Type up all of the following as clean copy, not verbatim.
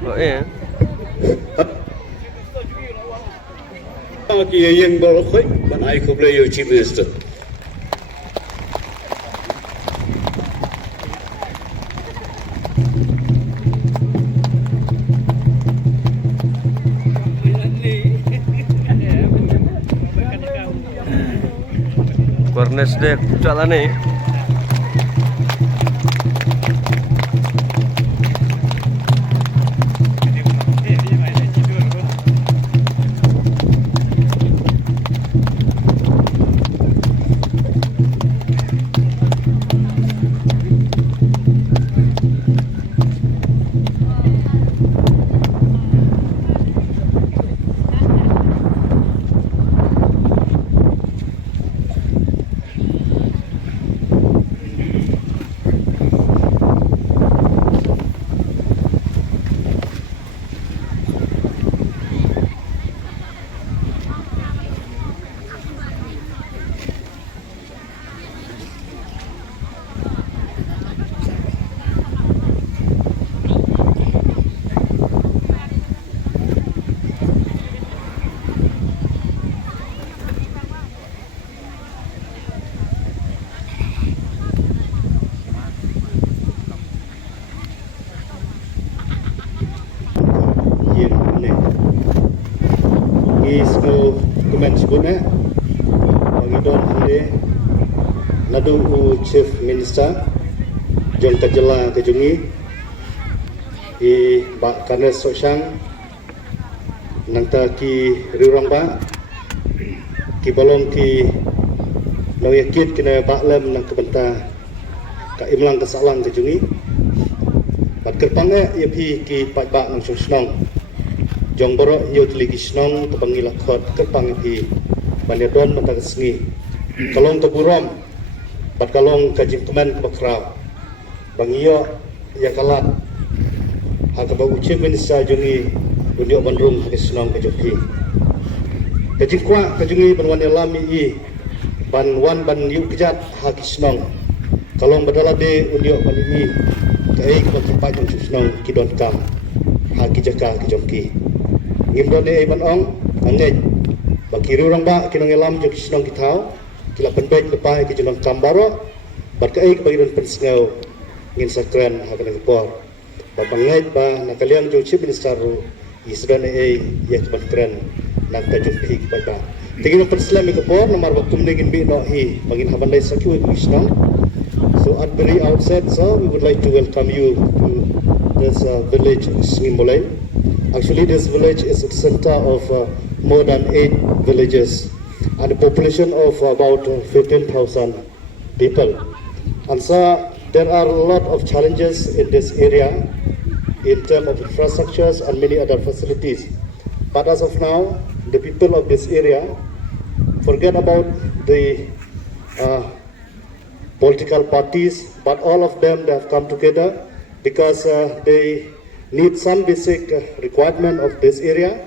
Oh iya. Yang berkhoi ban ai ko beliau chief minister. Kornes dek jalan nih. Ismu kemen sebutnya Pangidon Ande Nadu Chief Minister John Kajela Kejungi I Bak Karnes Sosyang Nangta ki Riurang Bak Ki Balong ki Nawiyakit kina Bak Lem Nang Kebenta Ka Imlang Kesalang Kejungi Bat Kerpangnya Yapi ki Pak Bak Nang Syong Jong borok yot ligi snong tepangila khot kerpang pi banedon mata kesngi kalong keburom bat kalong kajim kemen kebakrau bangiyo ya kalat hak ba uche minisa jungi unio bandrum ke snong ke joki kajim kwa kajungi banwan lami I banwan ban yu kejat hak snong kalong badala de unio ban I kai ke bakpa jong snong kidon kam hak jaka ke joki Ngimdon ni Iban Ong, angej. Bakiru orang ba kinong elam jok sinong kitau, kila penbek lepai ke jenong kambaro, berkaik bagi don pensengau ngin sakren hakan ngepor. Bapangej ba nakaliang jok chief minister isdan ya kebenkren nak tajum pi ba. Tingin penslam ngepor nomor bakum ngin bi no hi bangin habandai sakyu isnong. So at very outset, so we would like to welcome you to this village Ngimolai. Actually, this village is the center of more than 8 villages and a population of about 15,000 people. And so there are a lot of challenges in this area in terms of infrastructures and many other facilities. But as of now, the people of this area forget about the political parties, but all of them they have come together because they need some basic requirement of this area,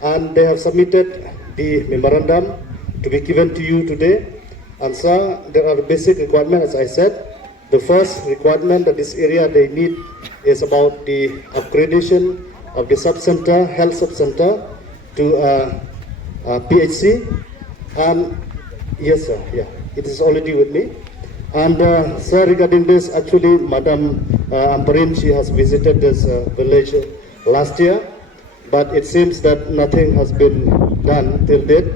and they have submitted the memorandum to be given to you today. And so there are basic requirements, as I said. The first requirement that this area they need is about the upgradation of the sub-center, health sub-center to PHC. And yes sir, yeah, it is already with me. And sir, regarding this, actually, Madam Amparin, she has visited this village last year, but it seems that nothing has been done till date.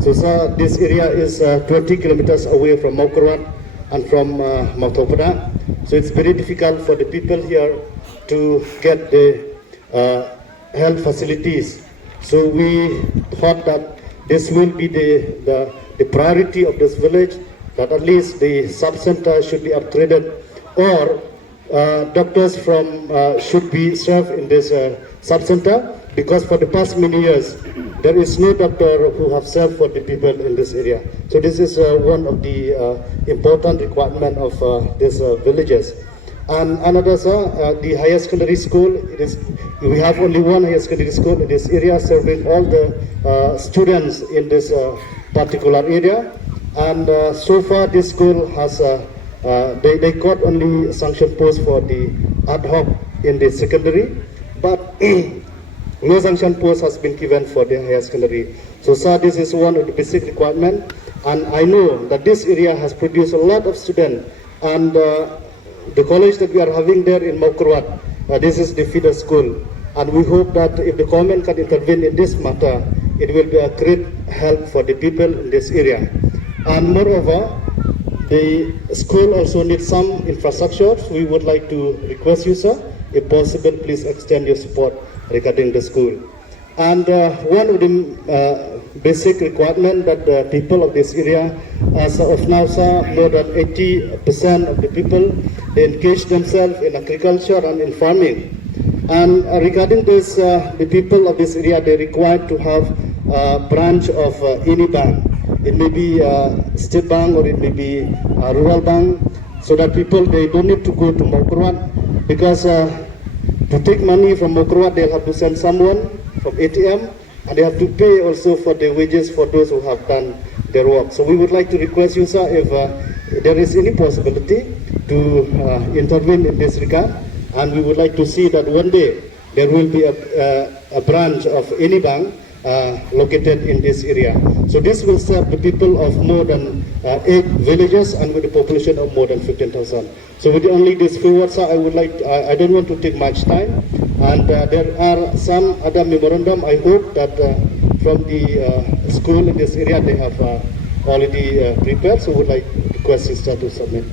So, sir, this area is 20 kilometers away from Maukarat and from Mautopada. So, it's very difficult for the people here to get the health facilities. So, we thought that this will be the priority of this village, that at least the sub-center should be upgraded, or doctors from should be served in this sub-center, because for the past many years there is no doctor who have served for the people in this area. So this is one of the important requirement of these villages. And another, sir, the higher secondary school, we have only one higher secondary school in this area serving all the students in this particular area. And so far this school has, they got only sanction post for the ad hoc in the secondary, but no sanction post has been given for the higher secondary. So sir, this is one of the basic requirements, and I know that this area has produced a lot of students, and the college that we are having there in Maukrwat, this is the feeder school, and we hope that if the government can intervene in this matter, it will be a great help for the people in this area. And moreover, the school also needs some infrastructure. We would like to request you, sir, if possible, please extend your support regarding the school. And one of the basic requirements that the people of this area, as of now, sir, more than 80% of the people, they engage themselves in agriculture and in farming. And regarding this, the people of this area, they require to have a branch of any bank. It may be state bank or it may be a rural bank, so that people, they don't need to go to Maukrwat, because to take money from Maukrwat, they'll have to send someone from ATM, and they have to pay also for the wages for those who have done their work. So we would like to request you, sir, if there is any possibility to intervene in this regard, and we would like to see that one day there will be a branch of any bank located in this area. So this will serve the people of more than 8 villages and with a population of more than 15,000. So with only these few words, I would like, I don't want to take much time, and there are some other memorandum. I hope that from the school in this area, they have already prepared, so would like to request sister to submit.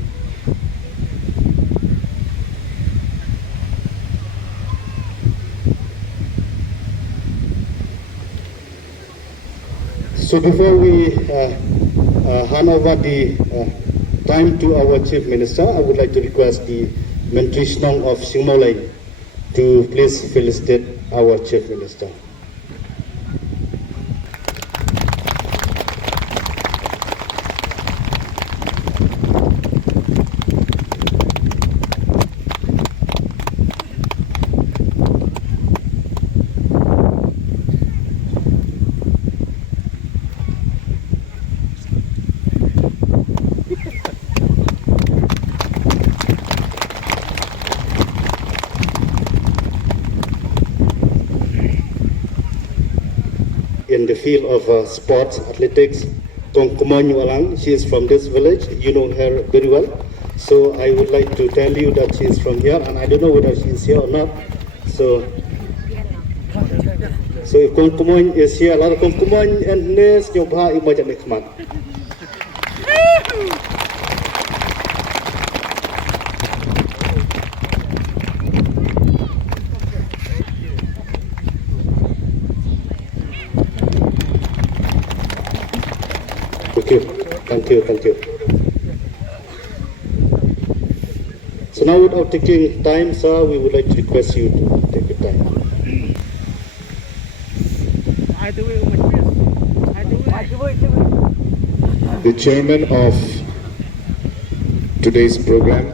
So before we hand over the time to our Chief Minister, I would like to request the Menteri Shnong of Singmolai to please felicitate our Chief Minister. In the field of sports, athletics, Kongkumanyu Alang, she is from this village, you know her very well. So I would like to tell you that she is from here, and I don't know whether she is here or not. So if Kongkumanyu is here, a lot of Kongkumanyu and Nes Nyobha Imajan Ekmat. Thank you. So now, without taking time, sir, we would like to request you to take your time. The chairman of today's program,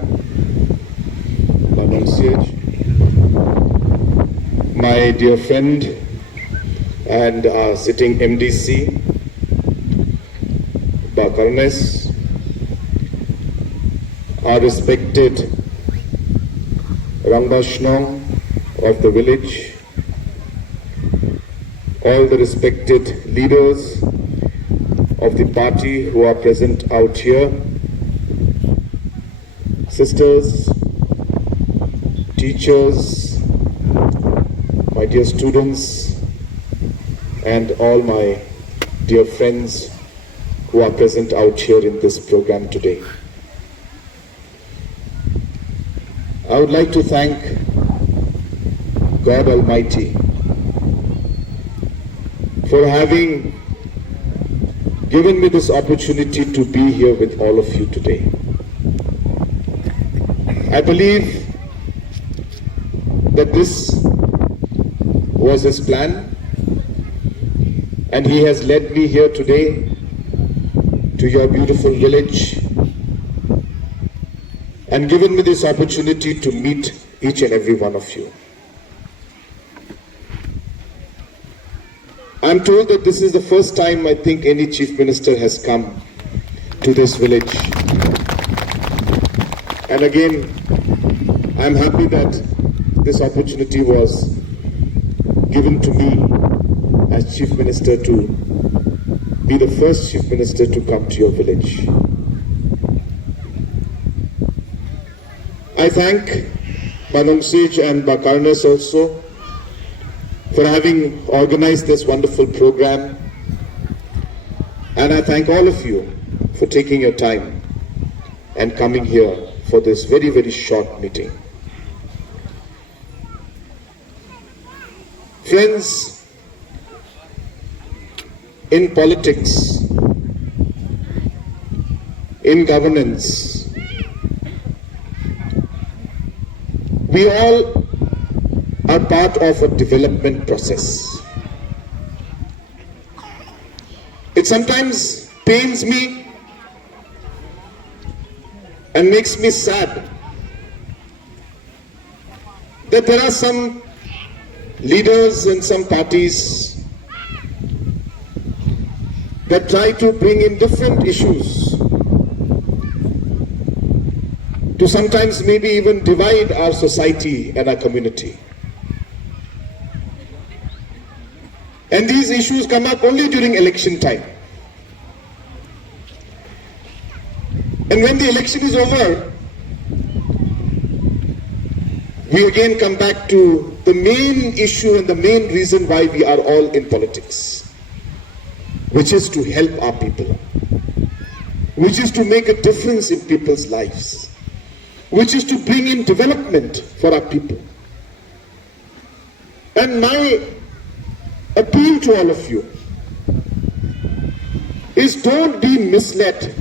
Manon Siege, my dear friend and sitting MDC, Bakarnes, our respected Rangba Shnong of the village, all the respected leaders of the party who are present out here, sisters, teachers, my dear students, and all my dear friends who are present out here in this program today. I would like to thank God Almighty for having given me this opportunity to be here with all of you today. I believe that this was His plan, and He has led me here today to your beautiful village and given me this opportunity to meet each and every one of you. I'm told that this is the first time I think any chief minister has come to this village. And again, I'm happy that this opportunity was given to me as Chief Minister to be the first Chief Minister to come to your village. I thank Banung Sej and Bakarnas also for having organized this wonderful program, and I thank all of you for taking your time and coming here for this very, very short meeting. Friends, in politics, in governance, we all are part of a development process. It sometimes pains me and makes me sad that there are some leaders and some parties that try to bring in different issues to sometimes maybe even divide our society and our community. And these issues come up only during election time. And when the election is over, we again come back to the main issue and the main reason why we are all in politics, which is to help our people, which is to make a difference in people's lives, which is to bring in development for our people. And my appeal to all of you is, don't be misled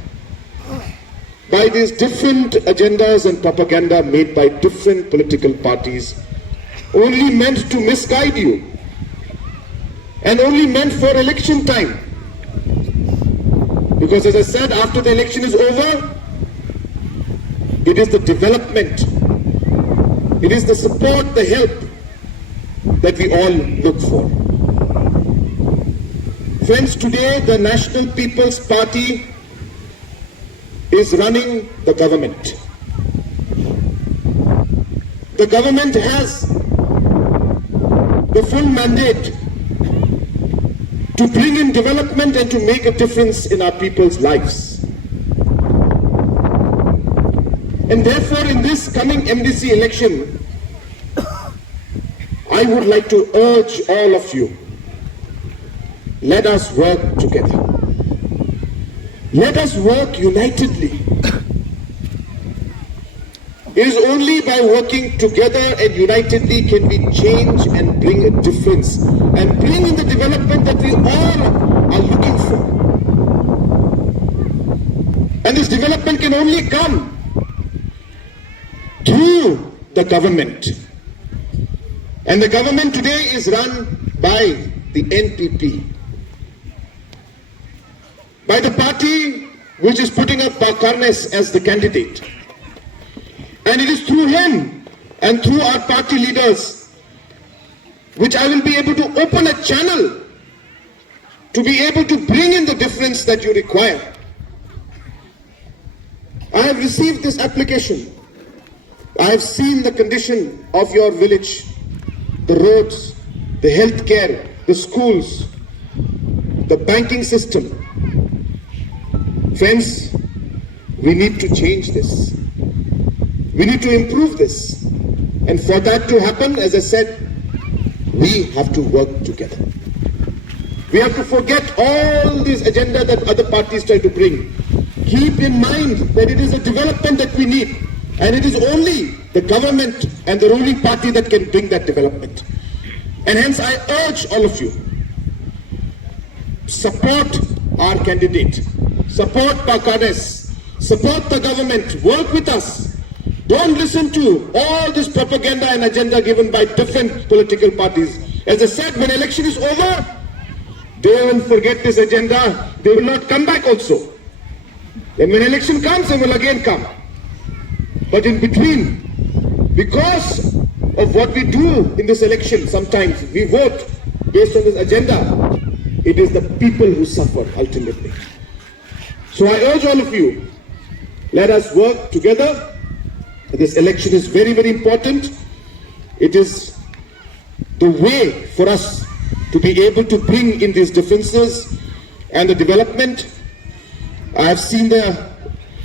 by these different agendas and propaganda made by different political parties, only meant to misguide you and only meant for election time. Because as I said, after the election is over, it is the development, it is the support, the help that we all look for. Friends, today the National People's Party is running the government. The government has the full mandate to bring in development and to make a difference in our people's lives. And therefore, in this coming MDC election, I would like to urge all of you, let us work together. Let us work unitedly. It is only by working together and unitedly can we change and bring a difference and bring in the development that we all are looking for. And this development can only come through the government. And the government today is run by the NPP, by the party which is putting up Bakarnas as the candidate. And it is through him and through our party leaders which I will be able to open a channel to be able to bring in the difference that you require. I have received this application. I have seen the condition of your village, the roads, the healthcare, the schools, the banking system. Friends, we need to change this. We need to improve this. And for that to happen, as I said, we have to work together. We have to forget all this agenda that other parties try to bring. Keep in mind that it is a development that we need. And it is only the government and the ruling party that can bring that development. And hence I urge all of you, support our candidate, support Bakarnas, support the government, work with us. Don't listen to all this propaganda and agenda given by different political parties. As I said, when election is over, they will forget this agenda. They will not come back also. And when election comes, they will again come. But in between, because of what we do in this election, sometimes we vote based on this agenda. It is the people who suffer ultimately. So I urge all of you, let us work together. This election is very, very important. It is the way for us to be able to bring in these differences and the development. I have seen the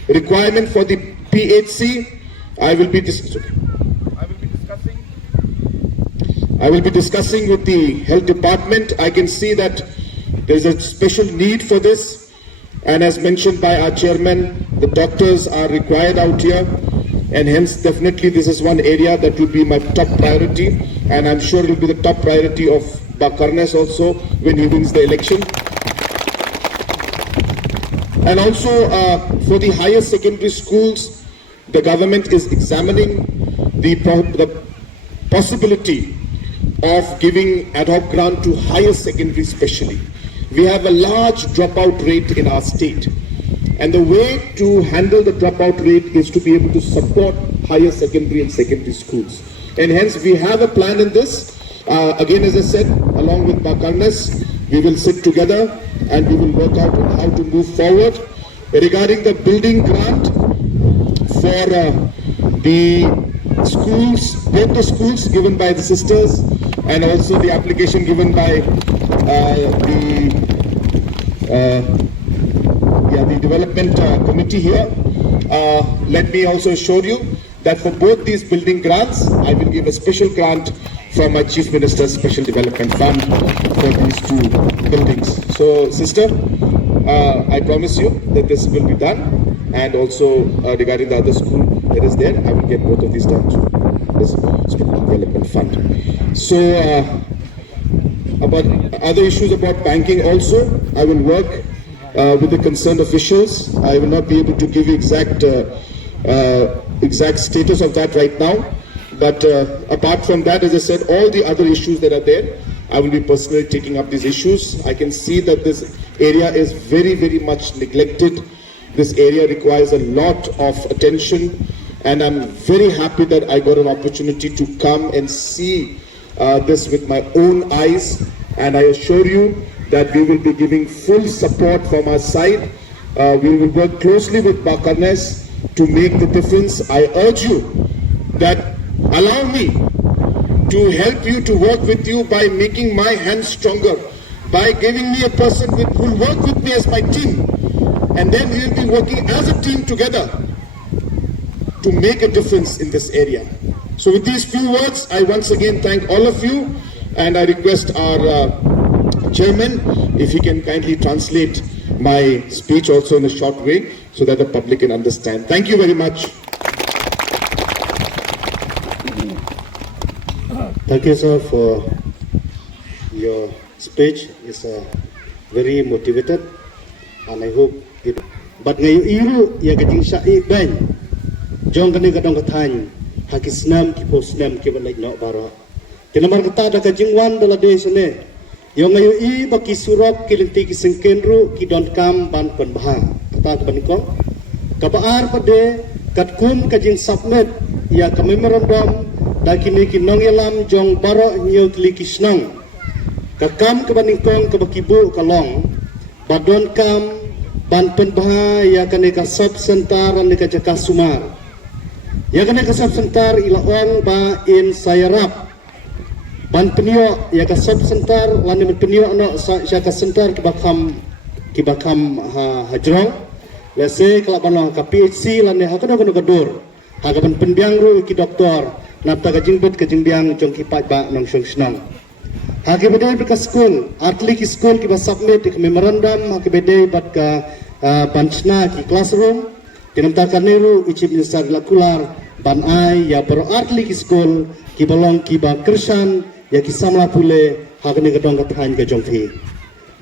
requirement for the PHC. I will be discussing with the health department. I can see that there is a special need for this, and as mentioned by our chairman, the doctors are required out here, and hence definitely this is one area that will be my top priority, and I'm sure it will be the top priority of Bakarnes also when he wins the election. And also for the higher secondary schools, the government is examining the possibility of giving ad hoc grant to higher secondary especially. We have a large dropout rate in our state, and the way to handle the dropout rate is to be able to support higher secondary and secondary schools. And hence we have a plan in this. Again, as I said, along with Bakarnes, we will sit together and we will work out on how to move forward. Regarding the building grant for the schools, both the schools given by the sisters and also the application given by the development committee here. Let me also assure you that for both these building grants, I will give a special grant from my Chief Minister's Special Development Fund for these two buildings. So, sister, I promise you that this will be done, and also regarding the other school that is there, I will get both of these done to this Special Development Fund. So, about other issues about banking also, I will work with the concerned officials. I will not be able to give you exact status of that right now. But apart from that, as I said, all the other issues that are there, I will be personally taking up these issues. I can see that this area is very, very much neglected. This area requires a lot of attention, and I'm very happy that I got an opportunity to come and see this with my own eyes. And I assure you that we will be giving full support from our side. We will work closely with Bakarnes to make the difference. I urge you that allow me to help you, to work with you by making my hands stronger, by giving me a person who will work with me as my team, and then we will be working as a team together to make a difference in this area. So with these few words, I once again thank all of you, and I request our chairman if he can kindly translate my speech also in a short way so that the public can understand. Thank you very much. Thank you, sir, for your speech. It's very motivated, and I hope it. But ngayon iru ya kajing syai bang, jong kani kadang katany, hakisnam kiposnam kibalay no baro. Tinamar kata ada kajing wan dala desane. Yung ngayon i baki surok kilinti kisengkenru kidon kam ban penbahang. Kata kebanikong, kabaar pade katkum kajing submit ya kami merondom. Dakini kinong yalam jong baro nyo klikisnong kakam kebaningkong kebakibu kalong badon kam ban penbah ya kane ka sub sentar ni ka jaka sumar ya kane ka sub sentar ilaong ba in sayarap ban penio ya ka sub sentar lan ni penio no sa ka sentar kibakam hajrong lese kala banong ka PHC lan ni hakana kono gadur hagaban penbiang ru ki doktor napa kajing bet kajing biang jong kipat ba nong syong snong. Hagi bedai ka school, atli ki school ki ba submit ki memorandum hagi bedai bat ka banchna ki classroom. Tinamta kaneru ichip minister lakular ban ai ya baro atli ki school ki balong ki ba kersan ya ki samla pule hagi ne kadong ka than ka jong phi.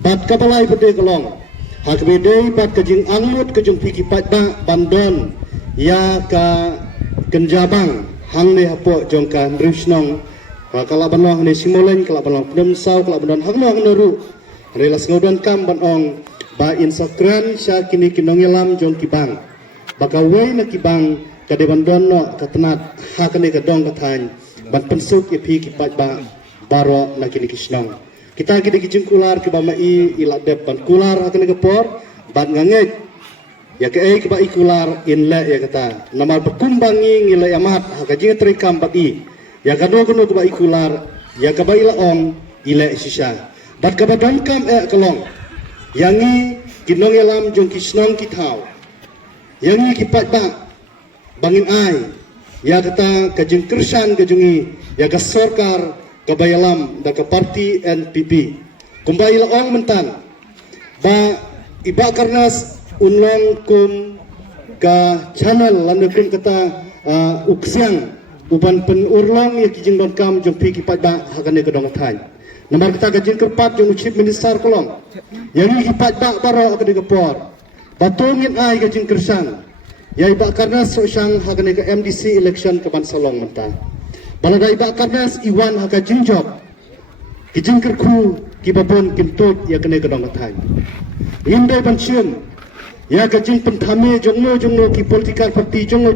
Bat ka balai bedai kalong. Hagi bedai bat kajing anglut ka jong phi ki pat ba bandon ya ka kenjabang hang ne hapo jongka ndrisnong kala banong ne simolen kala banong pnemsau kala banon hang no neru relas ngodon kam banong ba insakran sya kini kinong yalam jong kibang baka wei na kibang kade bandon no katenat hakane kadong kathan ban pensuk epi kipat ba baro na kini kisnong kita kide kijingkular ke ba mai iladep ban kular hakane kepor ban nganget ya ke ba ikular inle ya kata nama berkumbangi ngilai amat hakajing terikam bagi ya kano keba ikular, ya keba ilaong ile sisa. Bat keba dongkam kelong, yangi kinong yalam jong kisnong kitau, yangi kipat bangin ai, ya kata kajeng kersan kajungi, ya ka sorkar kabayalam da ka parti NPP. Kumbai ilaong mentan, ba iba karnas unlong kum ka channel landukun kata uksiang uban penurlong ya kijing dongkam jong pi kipat hakane kedong thai. Namar kata kajing kerpat jong chief minister kolong. Yang kipat baro akade kepor. Batungin ai kajing kersan. Ya iba karnas so syang hakane ke MDC election ke Bansalong mentang. Balada iba karnas iwan hakajing job. Kijing kerku kibabon kintut ya kene kedong thai. Indai bansiun ya kajing pentame jongno ki political party jongno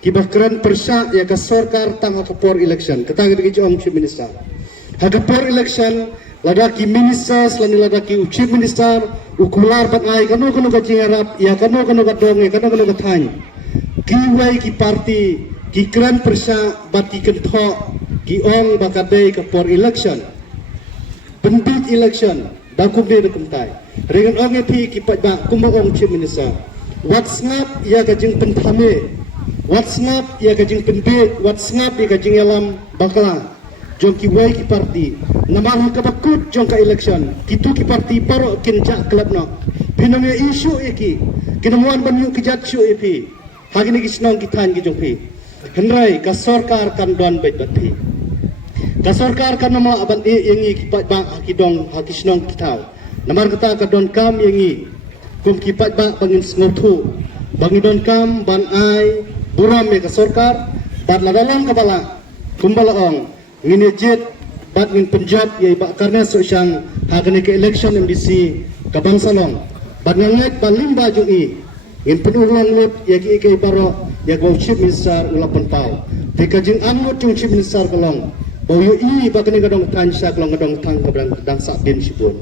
ki bakran persa ya ka sorkar tang hakapor election ketang gi jong chief minister hakapor election ladaki minister selani ladaki chief minister ukular bat ai kanu kajing arab ya kanu gadong ya kanu gathang ki wai ki party ki kran persa bat ki kentho ki ong bakade kapor election pendit election dakum de kumtai dengan orang itu kipat ba kumbaong chief minister WhatsApp ya kajing pentame WhatsApp ya kajing penbe WhatsApp ya kajing alam bakla jong ki wai ki parti namang ka bakut jong ka election kitu ki parti paro kinja club no pinamya isu eki kinamuan banyu kijat su epi hagini kisnong kitan ki jong pi hendrai ka sarkar kan don bait bati ka sarkar kan nama aban yengi kipat ba hakidong hakisnong kitau namar kata ka don kam yengi kum kipat ba bangin sngotu bangin don kam ban ai buram me ka sarkar bat ladalang kabala kumbalaong ngini jet bat ngin Punjab ye ba karna so syang hagane ke election MDC ka Bangsalong bat ngangat balim baju i ngin penurlang lut ye ki baro ya go chief minister ulapan pau tekajing anut chung chief minister kolong boyo i ba kene gadong tan sa kolong gadong tang kabrang dang sa bin sibun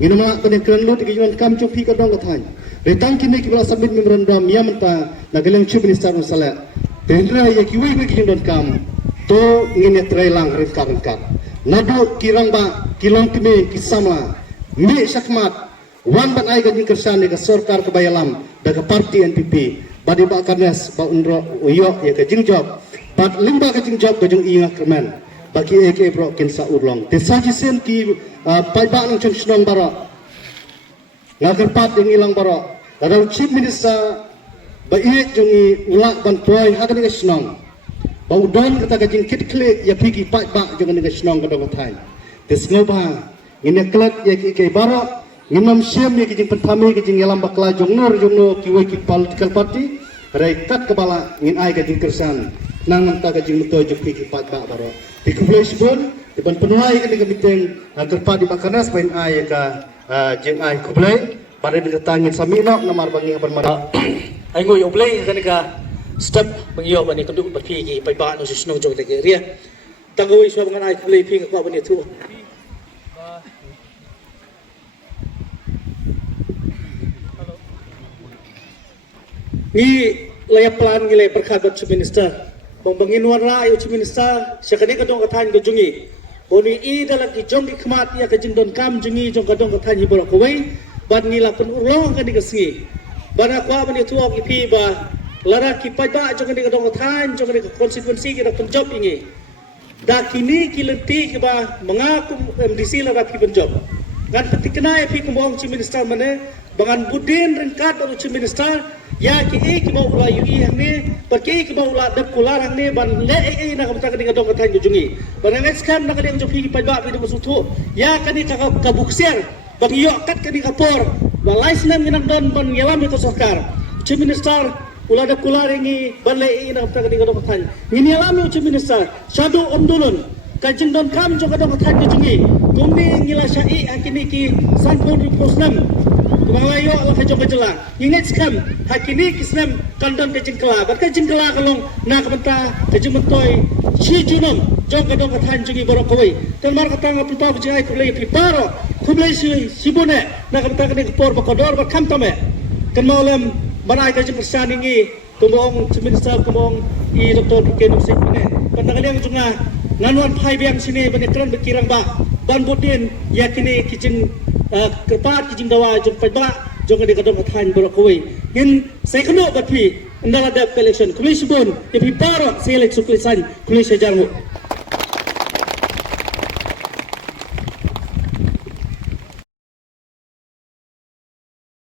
ngin ma kene kran lut ki jon kam chu pi gadong ka tan retang kini ki bala submit memorandum ya menta nagaleng chief minister usala tendra ye ki wi ki jon kam to ngine trailang rifkar nadu kirang ba kilong kime kisama mi sakmat wan ban ai gajing kersan ka sarkar kabayalam daga parti NPP badi ba karnes ba unro uyo ya kajing job bat limba kajing job kajing inga kerman bagi eke bro kinsa urlong te sajisen ki pai ba nang chung baro ngaker pat yang ilang baro ada chief minister ba i jungi ulak ban toy hakan ka snong bau don kata kajing kit klik ya pigi pai ba jungi ka snong ka dong thai te sngoba ngine klat ya ki baro ngimam siam ya kajing pentame kajing yalam bakla jongno ki wai ki political party rai kat kepala ngin ai kajing kersan nang ta kajing muto juk pigi pai ba baro dikuplai sibun depan penuai kan dimiteng kerpa di bakanas pain ai ka jeng ai kuplai pada ditangin samino namar bangi bermara ai ngoi oplai kan ka step bangiyo bani kan duk pi ki pai ba no sisnong jong te ria tangoi so bangan ai kuplai pi ka bani tu ni layak plan gile perkhat chief minister bangin warra ayo chief minister syakani kadong kathan ka jungi boni i dalam ki jong ki khmat ya ka jing don kam jungi jong kadong kathan hi bora kowai ban ni la pun urlong kan ka singi bana kwa bani tuak ipi ba lara ki pada jong ka kadong kathan jong ka konstituensi ki pun job ingi da kini ki lenti ki ba mengaku MDC lara pi pun job kan petikna ipi kumbong chief minister mane bangan budin ringkat atau chief minister ya ki ki mau ula yu i hangni perki ki mau ula dap kular hangni ban le na kamta kani kadong kathan jungi ban next kan na kani joki ki pajba pi musutu ya kani ka buksiar bang yo kat kani kapor ba license nginang don ban ngelam ko sarkar chief minister ula dap kular ingi ban le na kamta kani kadong kathan ngini alam chief minister shadu omdulun kajing don kam jo kadong kathan jungi kumni ngila syai akini ki sanpon posnam kumalayo ala kajong kajela ingat skam hakini kisnam kandon kajing kala bat kajing kala kalong na kamenta kajing mentoy si junong jong kadong kathan jungi borok koi tan mar katang apita bujai kublai piparo kublai si sibune na kamenta kani kapor bakodor bat kam tame kan malam banai kajing persan ingi kumong chief minister kumong i doktor kenok sik ne pandangan yang junga nanuan pai biang sini banyak keran berkirang ba ban botin yakini kijing kepat kijing dawa jung pai ba jung ada kadang katahan berlakuai hin saya kena berpi andala ada election komisi pun yang piparo saya election kulisan kulis sejarah